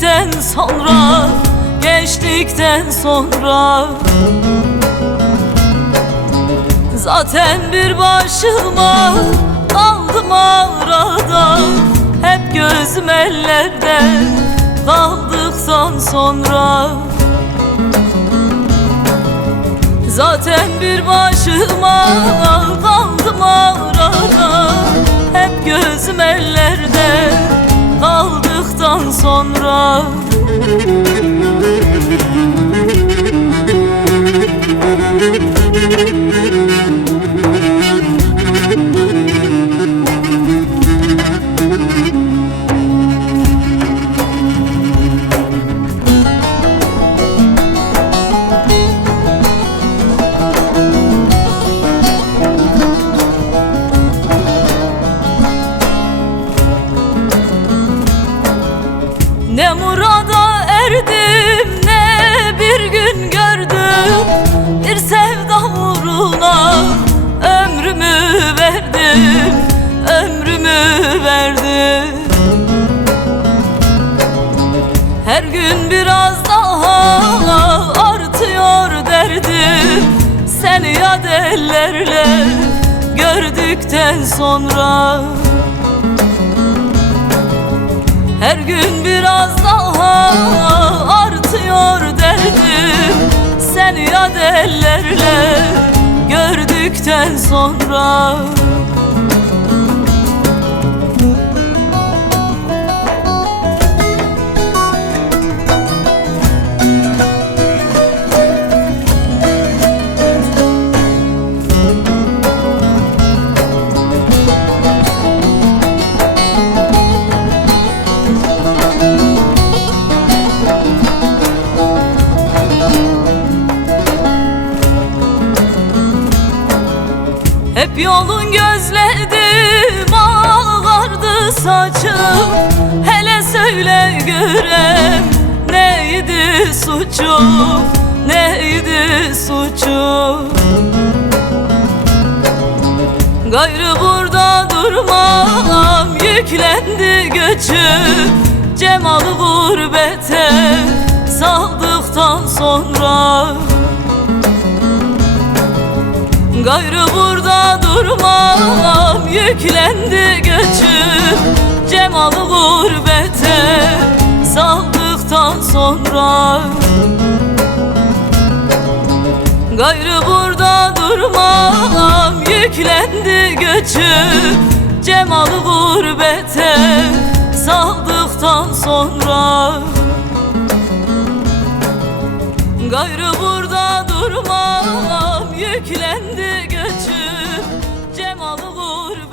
geçtikten sonra, geçtikten sonra zaten bir başıma kaldım arada. Hep gözüm ellerde kaldıktan sonra, zaten bir başıma kaldım arada. Hep gözüm ellerde kaldıktan sonra. Ne murada erdim, ne bir gün gördüm. Bir sevda uğruna ömrümü verdim, ömrümü verdim. Her gün biraz daha artıyor derdim. Seni yad ellerle gördükten sonra. Her gün biraz daha artıyor derdim. Seni yad ellerle gördükten sonra. Hep yolun gözledim, ağardı saçım. Hele söyle görem, neydi suçum, neydi suçum? Gayrı burada durmam, yüklendi göçüm. Cemalı gurbete saldıktan sonra. Gayrı burada durmam, yüklendi göçüm. Cemalı gurbete saldıktan sonra. Gayrı burada durmam, yüklendi göçüm. Cemalı gurbete saldıktan sonra. Gayrı burada durmam, yüklendi göçüm. Cemalı gurbete